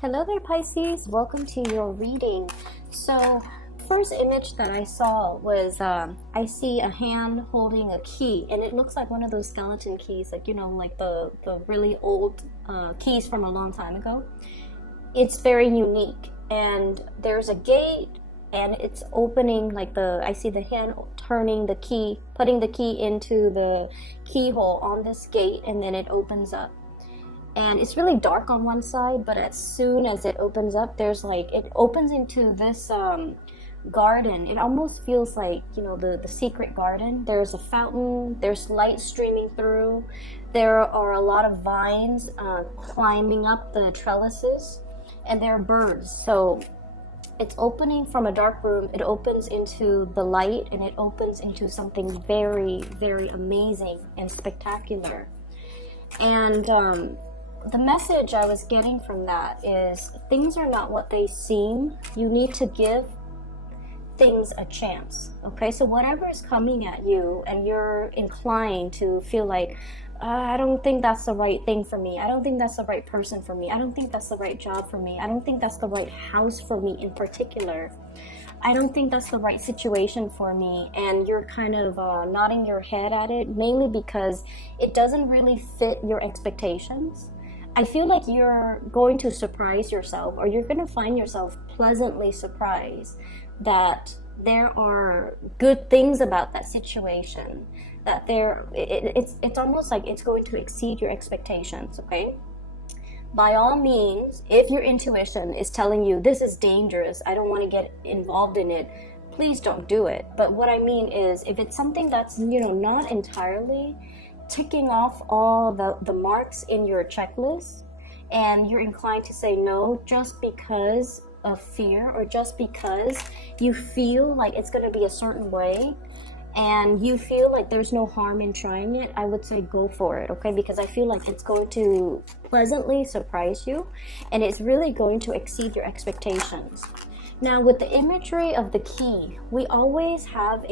Hello there, Pisces. Welcome to your reading. So, first image that I saw was I see a hand holding a key, and it looks like one of those skeleton keys, like like the really old keys from a long time ago. It's very unique, and there's a gate, and it's opening like I see the hand turning the key, putting the key into the keyhole on this gate, and then it opens up. And it's really dark on one side, but as soon as it opens up, there's it opens into this garden. It almost feels like the secret garden. There's a fountain, there's light streaming through, there are a lot of vines climbing up the trellises, and there are birds. So it's opening from a dark room, it opens into the light, and it opens into something very, very amazing and spectacular. And the message I was getting from that is things are not what they seem. You need to give things a chance. Okay, so whatever is coming at you and you're inclined to feel like, I don't think that's the right thing for me. I don't think that's the right person for me. I don't think that's the right job for me. I don't think that's the right house for me in particular. I don't think that's the right situation for me. And you're kind of nodding your head at it, mainly because it doesn't really fit your expectations. I feel like you're going to surprise yourself, or you're going to find yourself pleasantly surprised that there are good things about that situation, that it's almost like it's going to exceed your expectations. Okay, by all means, if your intuition is telling you this is dangerous, I don't want to get involved in it, please don't do it. But what I mean is, if it's something that's not entirely ticking off all the marks in your checklist, and you're inclined to say no just because of fear, or just because you feel like it's going to be a certain way and you feel like there's no harm in trying it, I would say go for it. Okay, because I feel like it's going to pleasantly surprise you, and it's really going to exceed your expectations. Now, with the imagery of the key, we always have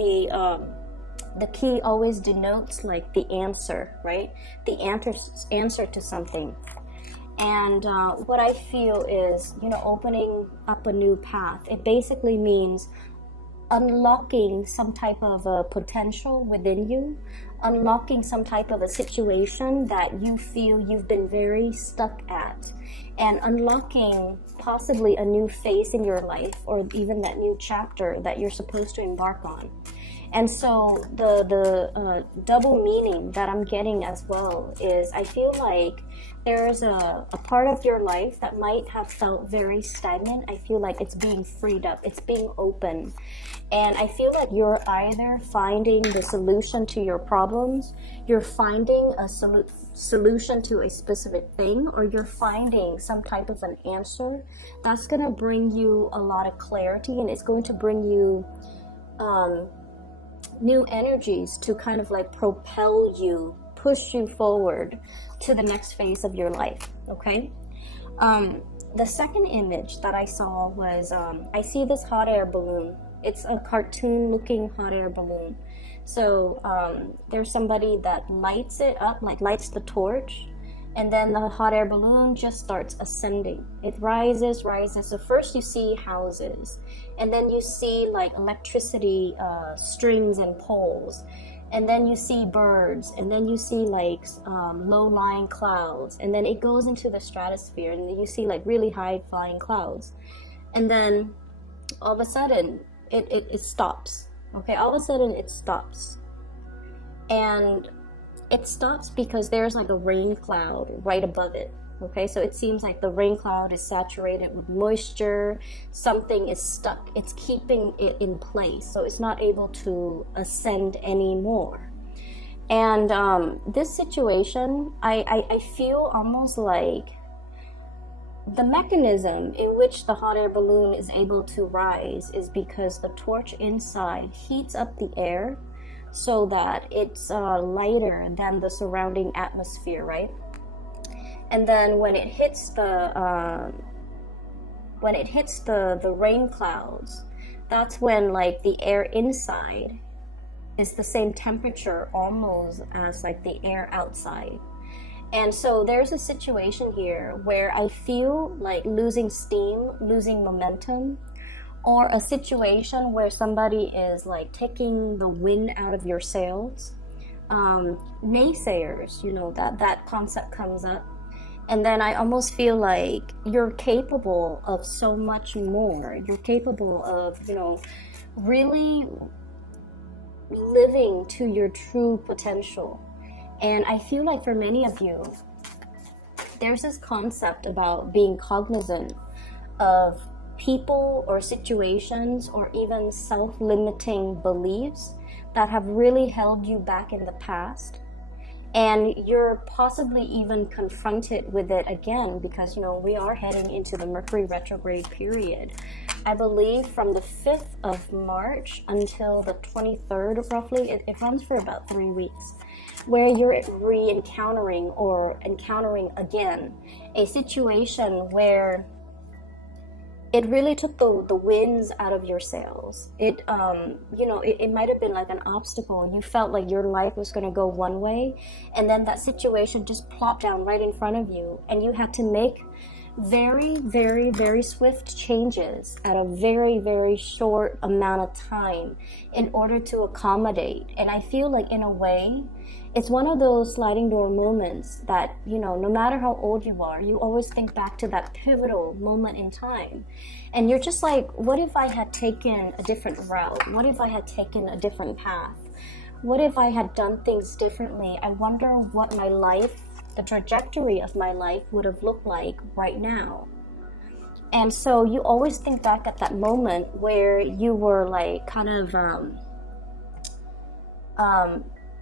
the key always denotes like the answer, right? The answer to something. And what I feel is, opening up a new path. It basically means unlocking some type of a potential within you, unlocking some type of a situation that you feel you've been very stuck at, and unlocking possibly a new phase in your life, or even that new chapter that you're supposed to embark on. And so the double meaning that I'm getting as well is, I feel like there's a part of your life that might have felt very stagnant. I feel like it's being freed up, it's being open. And I feel like you're either finding the solution to your problems, you're finding a solution to a specific thing, or you're finding some type of an answer that's going to bring you a lot of clarity, and it's going to bring you new energies to kind of like propel you, push you forward to the next phase of your life. Okay, the second image that I saw was I see this hot air balloon. It's a cartoon looking hot air balloon. So there's somebody that lights it up, like lights the torch, and then the hot air balloon just starts ascending. It rises. So first you see houses, and then you see like electricity strings and poles, and then you see birds, and then you see like low-lying clouds, and then it goes into the stratosphere, and then you see like really high-flying clouds, and then all of a sudden it stops. Okay, all of a sudden it stops, and it stops because there's like a rain cloud right above it. Okay, so it seems like the rain cloud is saturated with moisture. Something is stuck. It's keeping it in place, so it's not able to ascend anymore. And this situation, I feel almost like the mechanism in which the hot air balloon is able to rise is because the torch inside heats up the air so that it's lighter than the surrounding atmosphere, right? And then when it hits the rain clouds, that's when like the air inside is the same temperature almost as like the air outside. And so there's a situation here where I feel like losing steam, losing momentum, or a situation where somebody is like taking the wind out of your sails. Naysayers, that concept comes up. And then I almost feel like you're capable of so much more. You're capable of, really living to your true potential. And I feel like for many of you, there's this concept about being cognizant of people or situations or even self-limiting beliefs that have really held you back in the past. And you're possibly even confronted with it again because, we are heading into the Mercury retrograde period. I believe from the 5th of March until the 23rd, roughly, it runs for about 3 weeks, where you're re-encountering or encountering again a situation where it really took the winds out of your sails. It might have been like an obstacle. You felt like your life was going to go one way, and then that situation just plopped down right in front of you, and you had to make very, very, very swift changes at a very, very short amount of time in order to accommodate. And I feel like in a way, it's one of those sliding door moments that, no matter how old you are, you always think back to that pivotal moment in time. And you're just like, what if I had taken a different route? What if I had taken a different path? What if I had done things differently? I wonder what my life, the trajectory of my life would have looked like right now. And so you always think back at that moment where you were like kind of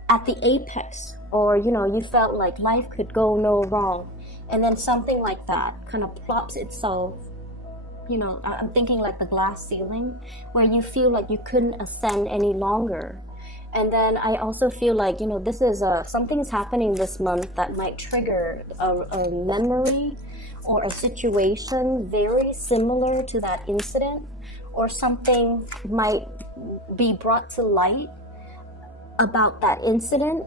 at the apex, or you felt like life could go no wrong, and then something like that kind of plops itself, I'm thinking like the glass ceiling, where you feel like you couldn't ascend any longer. And then I also feel like, this is something's happening this month that might trigger a memory or a situation very similar to that incident, or something might be brought to light about that incident,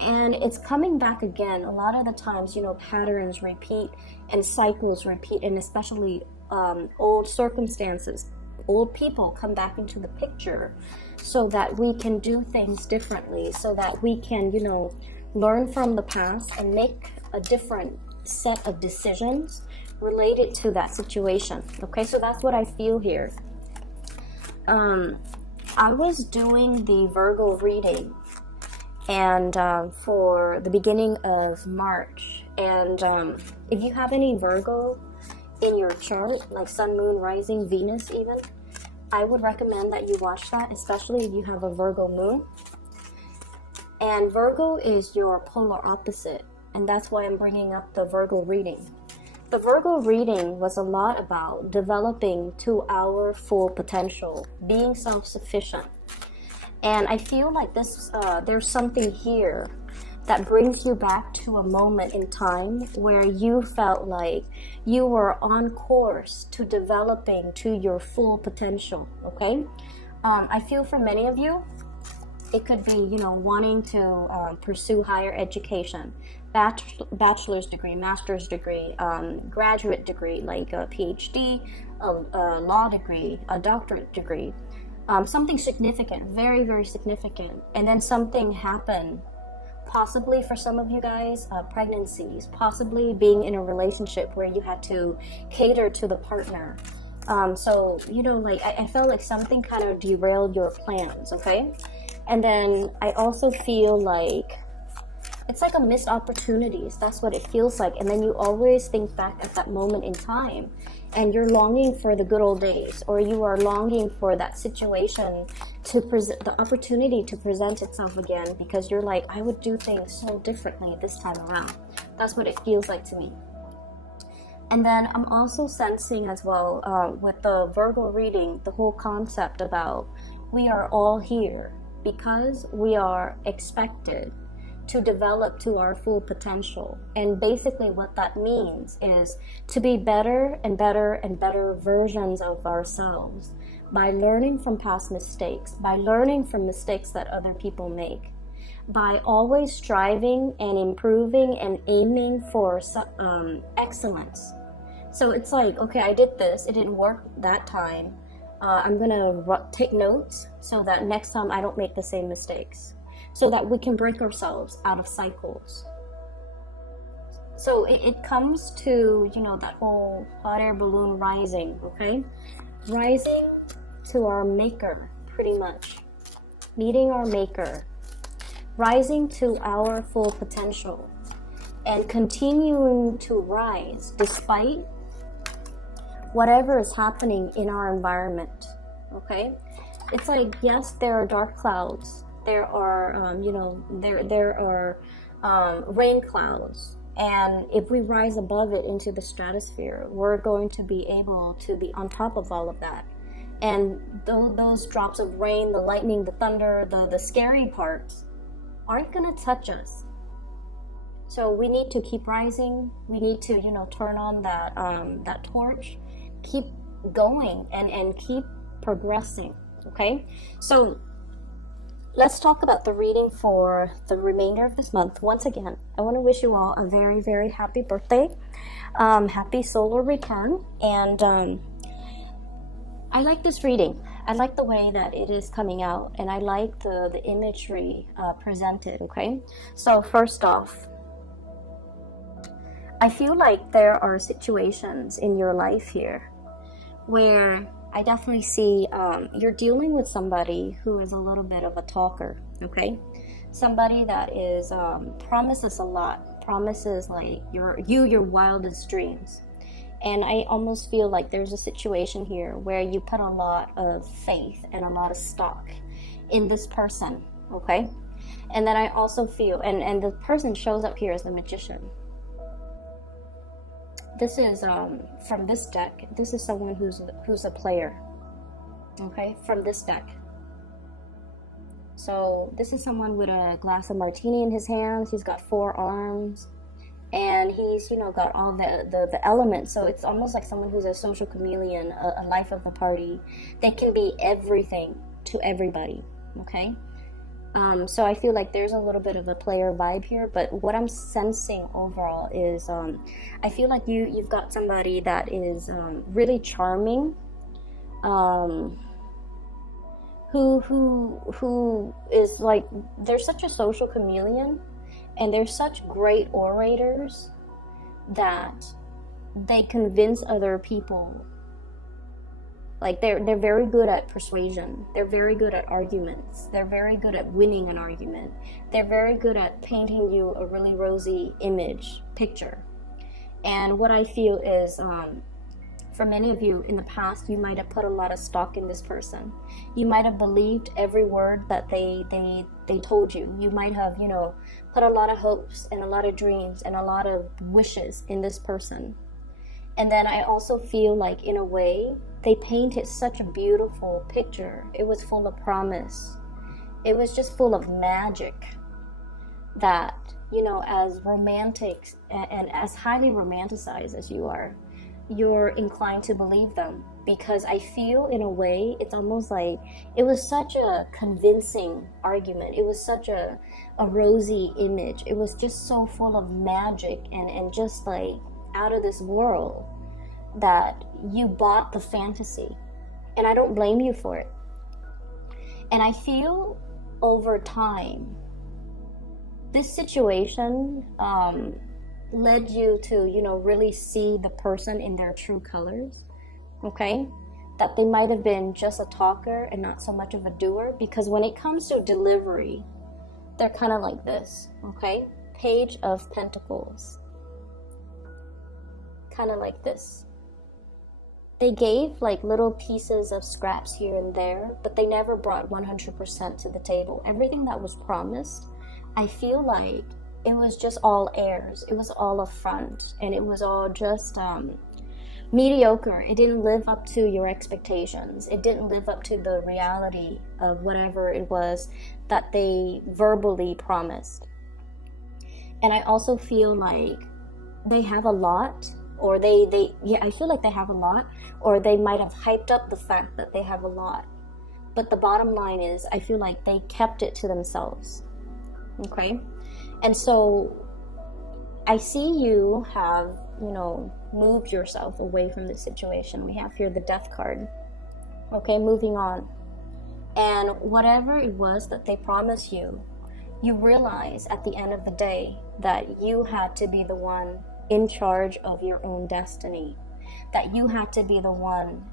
and it's coming back again. A lot of the times, patterns repeat and cycles repeat, and especially old circumstances, old people come back into the picture so that we can do things differently, so that we can, learn from the past and make a different set of decisions related to that situation. Okay, so that's what I feel here. I was doing the Virgo reading and for the beginning of March, and if you have any Virgo in your chart, like Sun, Moon, Rising, Venus even, I would recommend that you watch that, especially if you have a Virgo moon. And Virgo is your polar opposite, and that's why I'm bringing up the Virgo reading. The Virgo reading was a lot about developing to our full potential, being self-sufficient. And I feel like there's something here that brings you back to a moment in time where you felt like you were on course to developing to your full potential, okay? I feel for many of you, it could be, wanting to pursue higher education, bachelor's degree, master's degree, graduate degree, like a PhD, a law degree, a doctorate degree, something significant, very, very significant. And then something happened, possibly for some of you guys, pregnancies, possibly being in a relationship where you had to cater to the partner. So, I felt like something kind of derailed your plans, okay? And then I also feel like it's like a missed opportunities. That's what it feels like. And then you always think back at that moment in time, and you're longing for the good old days, or you are longing for that situation to present, the opportunity to present itself again, because you're like, I would do things so differently this time around. That's what it feels like to me. And then I'm also sensing as well, with the Virgo reading, the whole concept about we are all here because we are expected to develop to our full potential. And basically what that means is to be better and better and better versions of ourselves by learning from past mistakes, by learning from mistakes that other people make, by always striving and improving and aiming for excellence. So it's like, okay, I did this, it didn't work that time. I'm gonna take notes so that next time I don't make the same mistakes, so that we can break ourselves out of cycles. So it comes to, you know, that whole hot air balloon rising, okay? Rising to our maker, pretty much. Meeting our maker. Rising to our full potential. And continuing to rise despite whatever is happening in our environment, okay? It's like, yes, there are dark clouds. There are, there are rain clouds. And if we rise above it into the stratosphere, we're going to be able to be on top of all of that. And those drops of rain, the lightning, the thunder, the scary parts aren't going to touch us. So we need to keep rising. We need to, turn on that torch, keep going and keep progressing, okay? So let's talk about the reading for the remainder of this month. Once again, I want to wish you all a very, very happy birthday. Happy solar return. And I like this reading. I like the way that it is coming out. And I like the imagery presented, okay? So first off, I feel like there are situations in your life here where I definitely see you're dealing with somebody who is a little bit of a talker, okay? Somebody that is promises a lot, promises like your wildest dreams. And I almost feel like there's a situation here where you put a lot of faith and a lot of stock in this person, okay? And then I also feel, and the person shows up here as the Magician. This is from this deck. This is someone who's a player, okay, from this deck. So this is someone with a glass of martini in his hands. He's got 4 arms, and he's got all the elements. So it's almost like someone who's a social chameleon, a life of the party. They can be everything to everybody, okay? So I feel like there's a little bit of a player vibe here, but what I'm sensing overall is I feel like you've got somebody that is really charming, who is like, they're such a social chameleon, and they're such great orators that they convince other people. Like they're very good at persuasion. They're very good at arguments. They're very good at winning an argument. They're very good at painting you a really rosy picture. And what I feel is, for many of you in the past, you might have put a lot of stock in this person. You might have believed every word that they told you. You might have, put a lot of hopes and a lot of dreams and a lot of wishes in this person. And then I also feel like, in a way, they painted such a beautiful picture. It was full of promise. It was just full of magic that, as romantic and as highly romanticized as you are, you're inclined to believe them. Because I feel, in a way, it's almost like it was such a convincing argument. It was such a rosy image. It was just so full of magic and just like out of this world that you bought the fantasy. And I don't blame you for it. And I feel over time, this situation led you to, really see the person in their true colors, okay? That they might have been just a talker and not so much of a doer, because when it comes to delivery, they're kind of like this, okay? Page of Pentacles. Kind of like this. They gave like little pieces of scraps here and there, but they never brought 100% to the table. Everything that was promised, I feel like it was just all airs. It was all a front, and it was all just mediocre. It didn't live up to your expectations. It didn't live up to the reality of whatever it was that they verbally promised. And I also feel like they have a lot, or I feel like they have a lot, or they might have hyped up the fact that they have a lot. But the bottom line is, I feel like they kept it to themselves. Okay? And so I see you have, moved yourself away from the situation. We have here the Death card. Okay, moving on. And whatever it was that they promised you, you realize at the end of the day that you had to be the one in charge of your own destiny, that you had to be the one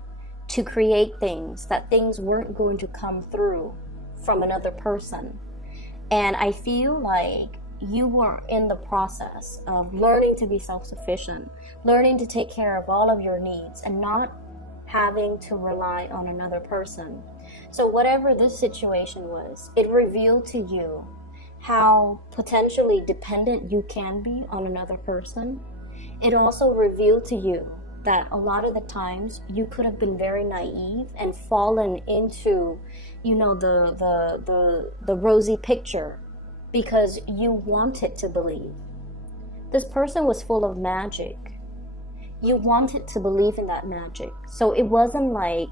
to create things, that things weren't going to come through from another person. And I feel like you were in the process of learning to be self-sufficient, learning to take care of all of your needs and not having to rely on another person. So whatever this situation was, it revealed to you how potentially dependent you can be on another person. It also revealed to you that a lot of the times you could have been very naive and fallen into, the rosy picture because you wanted to believe. This person was full of magic. You wanted to believe in that magic. So it wasn't like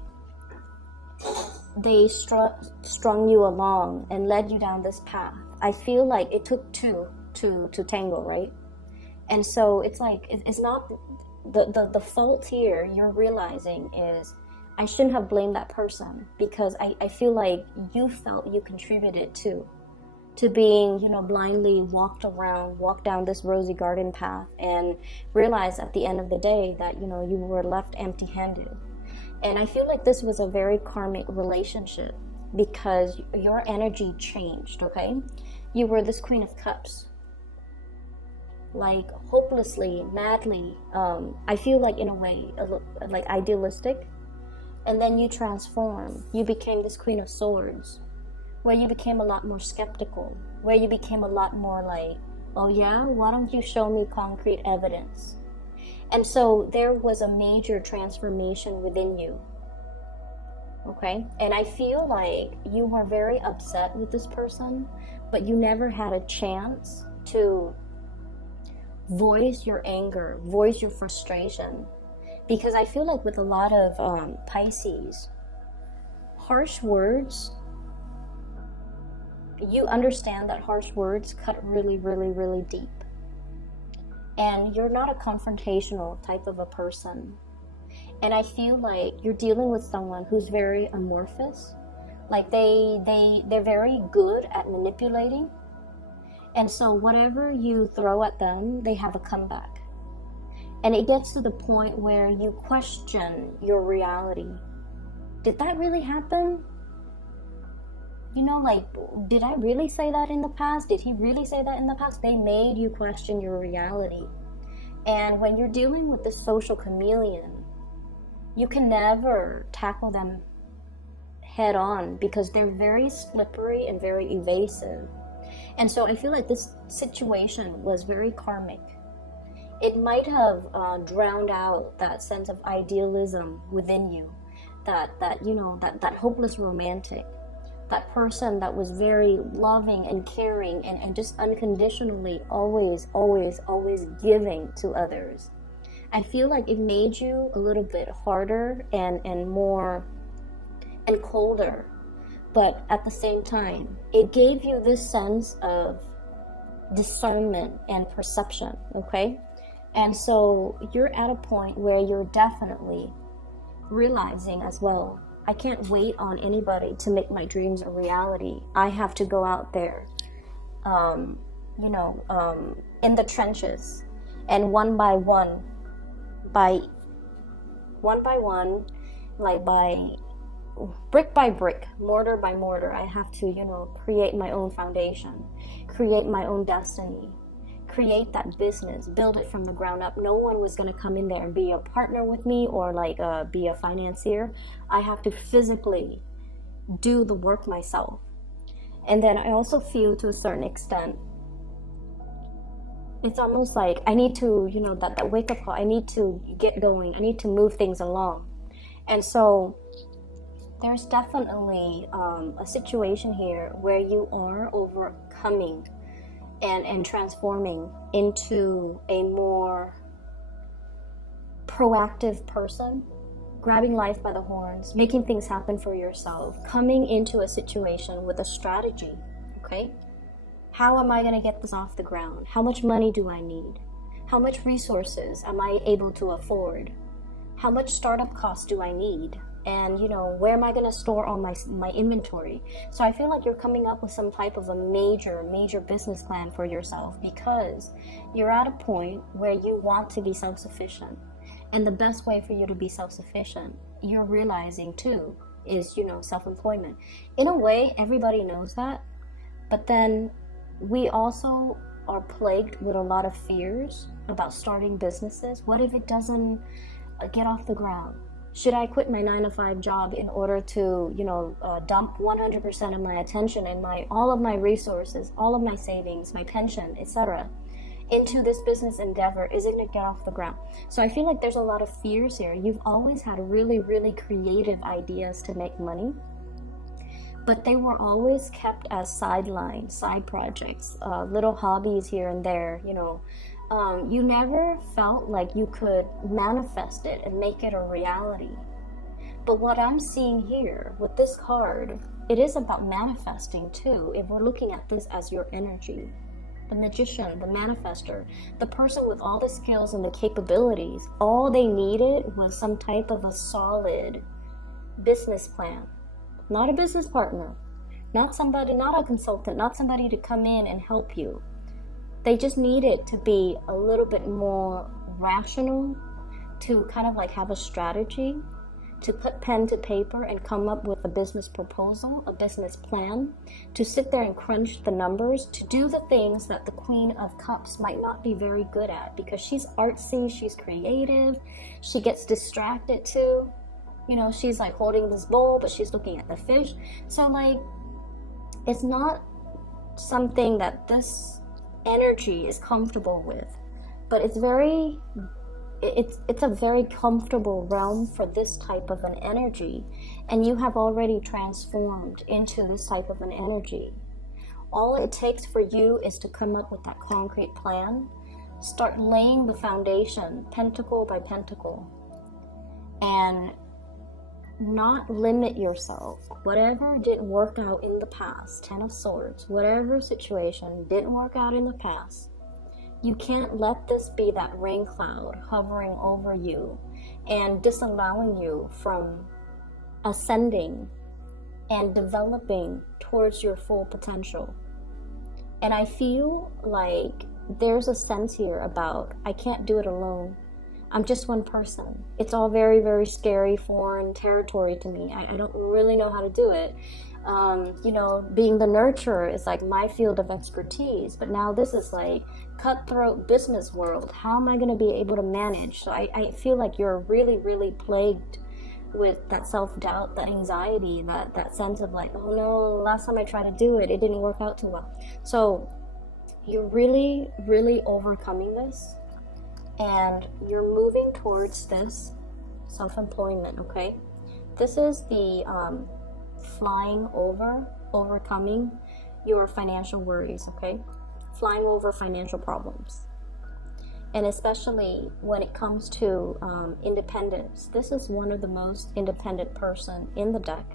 they strung you along and led you down this path. I feel like it took two to tango, right? And so it's like, it's not the fault here you're realizing is I shouldn't have blamed that person, because I feel like you felt you contributed to being, blindly walked down this rosy garden path and realize at the end of the day that, you were left empty-handed. And I feel like this was a very karmic relationship because your energy changed, okay? You were this Queen of Cups. Like hopelessly, madly, I feel like in a way, like idealistic. And then you transform. You became this Queen of Swords, where you became a lot more skeptical, where you became a lot more like, oh yeah, why don't you show me concrete evidence? And so there was a major transformation within you. Okay? And I feel like you were very upset with this person, but you never had a chance to voice your anger, voice your frustration. Because I feel like with a lot of Pisces, harsh words, you understand that harsh words cut really, really, really deep. And you're not a confrontational type of a person. And I feel like you're dealing with someone who's very amorphous. Like they're very good at manipulating. And so whatever you throw at them, they have a comeback. And it gets to the point where you question your reality. Did that really happen? Did I really say that in the past? Did he really say that in the past? They made you question your reality. And when you're dealing with this social chameleon, you can never tackle them head on because they're very slippery and very evasive. And so I feel like this situation was very karmic. It might have drowned out that sense of idealism within you, that hopeless romantic, that person that was very loving and caring and just unconditionally always giving to others. I feel like it made you a little bit harder and more and colder. But at the same time, it gave you this sense of discernment and perception, okay? And so you're at a point where you're definitely realizing as well, I can't wait on anybody to make my dreams a reality. I have to go out there, in the trenches, and one by one, like by brick by brick, mortar by mortar, I have to, create my own foundation, create my own destiny, create that business, build it from the ground up. No one was going to come in there and be a partner with me or be a financier. I have to physically do the work myself. And then I also feel to a certain extent, it's almost like I need to, that wake up call, I need to get going, I need to move things along. And so there's definitely a situation here where you are overcoming and transforming into a more proactive person, grabbing life by the horns, making things happen for yourself, coming into a situation with a strategy, okay? How am I going to get this off the ground? How much money do I need? How much resources am I able to afford? How much startup costs do I need? And, you know, where am I going to store all my inventory? So I feel like you're coming up with some type of a major business plan for yourself, because you're at a point where you want to be self-sufficient. And the best way for you to be self-sufficient, you're realizing too, is, you know, self-employment. In a way, everybody knows that. But then we also are plagued with a lot of fears about starting businesses. What if it doesn't get off the ground? Should I quit my 9-to-5 job in order to, you know, dump 100% of my attention and all of my resources, all of my savings, my pension, etc., into this business endeavor? Is it going to get off the ground? So I feel like there's a lot of fears here. You've always had really creative ideas to make money, but they were always kept as sidelines, side projects, little hobbies here and there, you know. You never felt like you could manifest it and make it a reality. But what I'm seeing here with this card, it is about manifesting too. If we're looking at this as your energy, the magician, the manifester, the person with all the skills and the capabilities, all they needed was some type of a solid business plan. Not a business partner, not somebody, not a consultant, not somebody to come in and help you. They just needed to be a little bit more rational, to kind of like have a strategy, to put pen to paper and come up with a business proposal, a business plan, to sit there and crunch the numbers, to do the things that the Queen of Cups might not be very good at, because she's artsy, she's creative, she gets distracted too. You know, she's like holding this bowl, but she's looking at the fish. So like, it's not something that this energy is comfortable with, but it's a very comfortable realm for this type of an energy, and you have already transformed into this type of an energy. All it takes for you is to come up with that concrete plan, start laying the foundation pentacle by pentacle, and not limit yourself. Whatever didn't work out in the past, 10 of Swords, whatever situation didn't work out in the past, you can't let this be that rain cloud hovering over you and disallowing you from ascending and developing towards your full potential. And I feel like there's a sense here about, I can't do it alone. I'm just one person. It's all very scary, foreign territory to me. I don't really know how to do it. You know, being the nurturer is like my field of expertise, but now this is like cutthroat business world. How am I going to be able to manage? So I feel like you're really plagued with that self-doubt, that anxiety, that sense of like, oh no, last time I tried to do it, it didn't work out too well. So you're really overcoming this. And you're moving towards this self-employment, okay? This is the flying over, overcoming your financial worries, okay? Flying over financial problems. And especially when it comes to independence, this is one of the most independent person in the deck.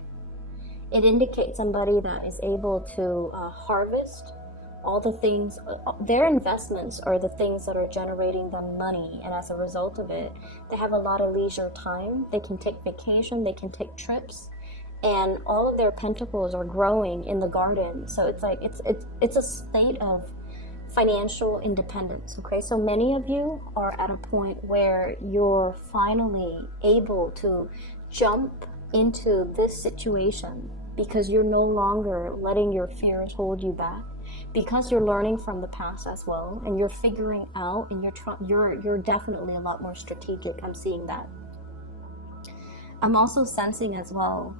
It indicates somebody that is able to harvest all the things, their investments are the things that are generating them money, and as a result of it, they have a lot of leisure time. They can take vacation, they can take trips, and all of their pentacles are growing in the garden. So it's like it's a state of financial independence, okay? So many of you are at a point where you're finally able to jump into this situation because you're no longer letting your fears hold you back. Because you're learning from the past as well, and you're figuring out, and you're definitely a lot more strategic. I'm seeing that. I'm also sensing as well,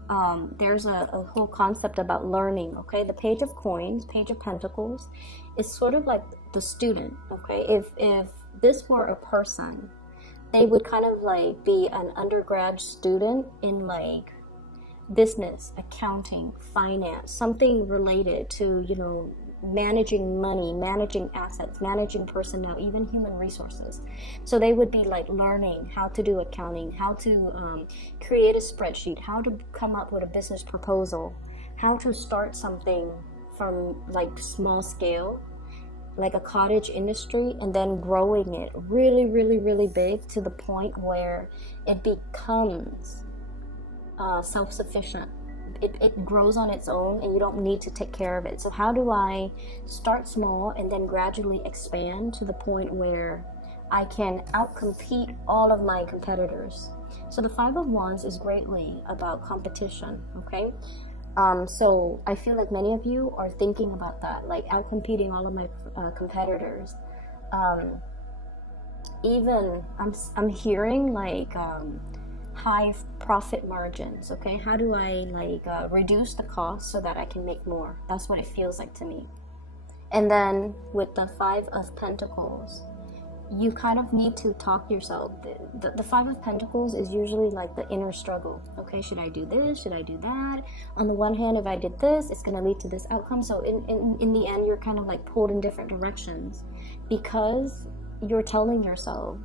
there's a whole concept about learning, okay? The Page of Coins, Page of Pentacles, is sort of like the student, okay? If this were a person, they would kind of like be an undergrad student in like business, accounting, finance, something related to, you know, managing money, managing assets, managing personnel, even human resources. So they would be like learning how to do accounting, how to create a spreadsheet, how to come up with a business proposal, how to start something from like small scale, like a cottage industry, and then growing it really, really, really big to the point where it becomes self-sufficient. It grows on its own and you don't need to take care of it. So how do I start small and then gradually expand to the point where I can outcompete all of my competitors? So the Five of Wands is greatly about competition, okay? So I feel like many of you are thinking about that, like outcompeting all of my competitors. Even I'm hearing like high profit margins, okay? How do I like reduce the cost so that I can make more? That's what it feels like to me. And then with the Five of Pentacles, you kind of need to talk yourself. The Five of Pentacles is usually like the inner struggle. Okay, should I do this? Should I do that? On the one hand, if I did this, it's going to lead to this outcome. So in the end, you're kind of like pulled in different directions because you're telling yourself,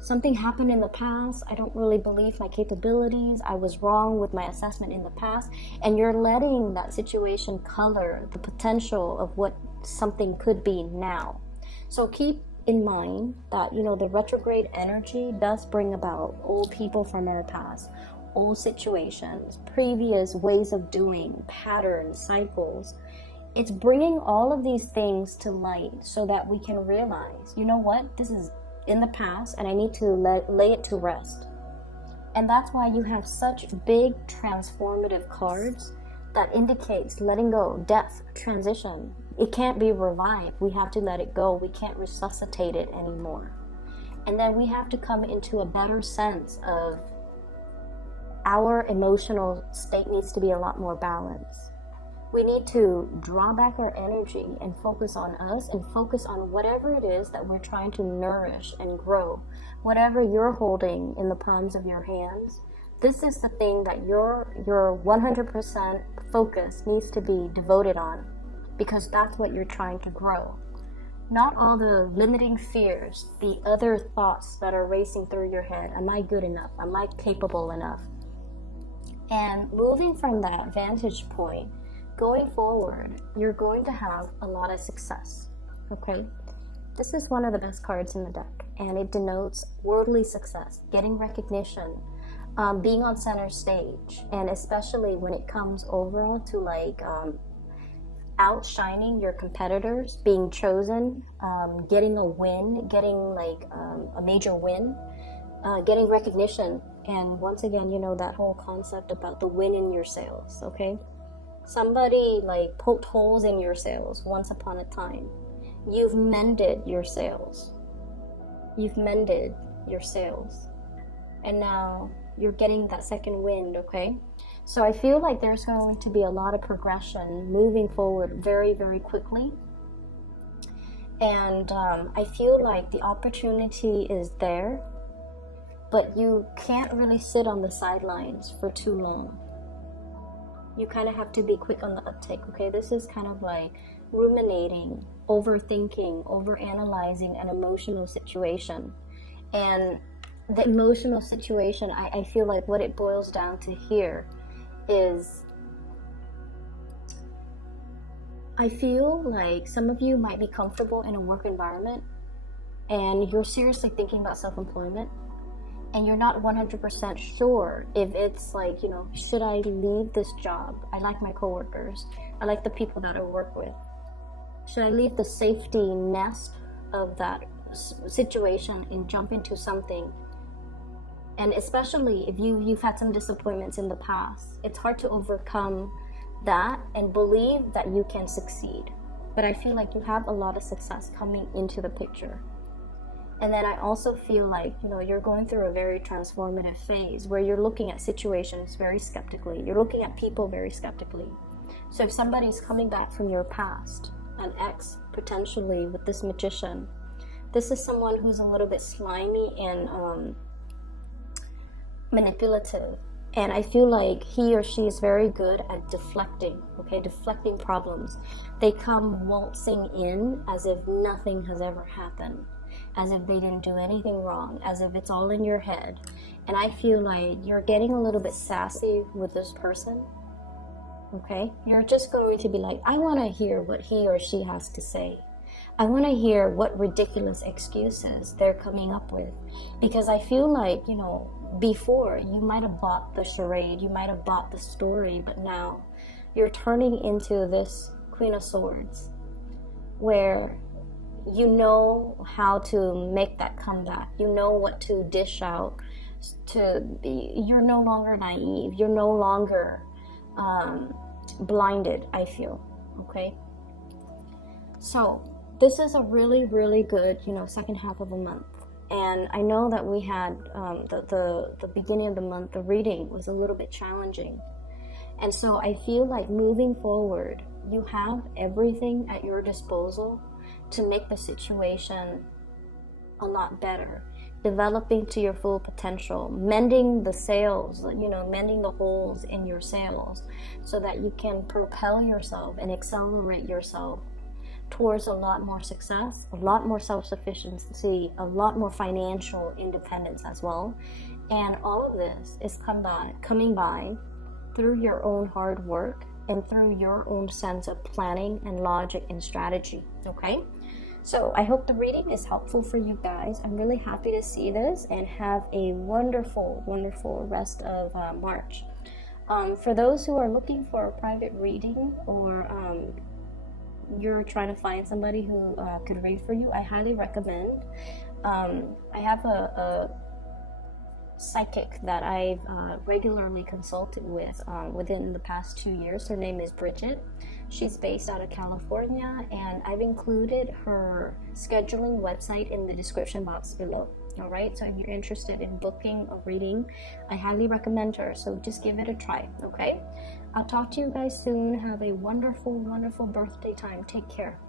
something happened in the past. I don't really believe my capabilities. I was wrong with my assessment in the past. And you're letting that situation color the potential of what something could be now. So keep in mind that, you know, the retrograde energy does bring about old people from our past, old situations, previous ways of doing, patterns, cycles. It's bringing all of these things to light so that we can realize, you know what, this is in the past and I need to lay it to rest. And that's why you have such big transformative cards that indicates letting go, death, transition. It can't be revived. We have to let it go. We can't resuscitate it anymore. And then we have to come into a better sense of our emotional state needs to be a lot more balanced. We need to draw back our energy and focus on us and focus on whatever it is that we're trying to nourish and grow. Whatever you're holding in the palms of your hands, this is the thing that your 100% focus needs to be devoted on, because that's what you're trying to grow. Not all the limiting fears, the other thoughts that are racing through your head. Am I good enough? Am I capable enough? And moving from that vantage point, going forward, you're going to have a lot of success, okay? This is one of the best cards in the deck, and it denotes worldly success, getting recognition, being on center stage, and especially when it comes overall to like outshining your competitors, being chosen, getting a win, getting like a major win, getting recognition. And once again, you know, that whole concept about the win in your sails, okay? Somebody like poked holes in your sails once upon a time. You've mended your sails. You've mended your sails. And now you're getting that second wind, okay? So I feel like there's going to be a lot of progression moving forward very, very quickly. And I feel like the opportunity is there, but you can't really sit on the sidelines for too long. You kind of have to be quick on the uptake, okay? This is kind of like ruminating, overthinking, overanalyzing an emotional situation. And the emotional situation, I feel like what it boils down to here is, I feel like some of you might be comfortable in a work environment and you're seriously thinking about self-employment, and you're not 100% sure if it's like, you know, should I leave this job? I like my coworkers. I like the people that I work with. Should I leave the safety nest of that situation and jump into something? And especially if you've had some disappointments in the past, it's hard to overcome that and believe that you can succeed. But I feel like you have a lot of success coming into the picture. And then I also feel like, you know, you're going through a very transformative phase where you're looking at situations very skeptically. You're looking at people very skeptically. So if somebody's coming back from your past, an ex potentially with this magician, this is someone who's a little bit slimy and manipulative. And I feel like he or she is very good at deflecting, okay, deflecting problems. They come waltzing in as if nothing has ever happened, as if they didn't do anything wrong, as if it's all in your head. And I feel like you're getting a little bit sassy with this person, okay? You're just going to be like, I want to hear what he or she has to say. I want to hear what ridiculous excuses they're coming up with. Because I feel like, you know, before you might have bought the charade, you might have bought the story, but now you're turning into this Queen of Swords, where you know how to make that comeback. You know what to dish out. You're no longer naive. You're no longer blinded, I feel. Okay? So this is a really, really good, you know, second half of the month. And I know that we had the beginning of the month, the reading was a little bit challenging. And so I feel like moving forward, you have everything at your disposal to make the situation a lot better. Developing to your full potential, mending the sails, you know, mending the holes in your sails so that you can propel yourself and accelerate yourself towards a lot more success, a lot more self-sufficiency, a lot more financial independence as well. And all of this is coming by through your own hard work and through your own sense of planning and logic and strategy, okay? So I hope the reading is helpful for you guys. I'm really happy to see this, and have a wonderful, wonderful rest of March. For those who are looking for a private reading, or you're trying to find somebody who could read for you, I highly recommend. I have a psychic that I've regularly consulted with within the past 2 years. Her name is Bridget. She's based out of California, and I've included her scheduling website in the description box below. All right, so if you're interested in booking a reading, I highly recommend her. So just give it a try, okay? I'll talk to you guys soon. Have a wonderful, wonderful birthday time. Take care.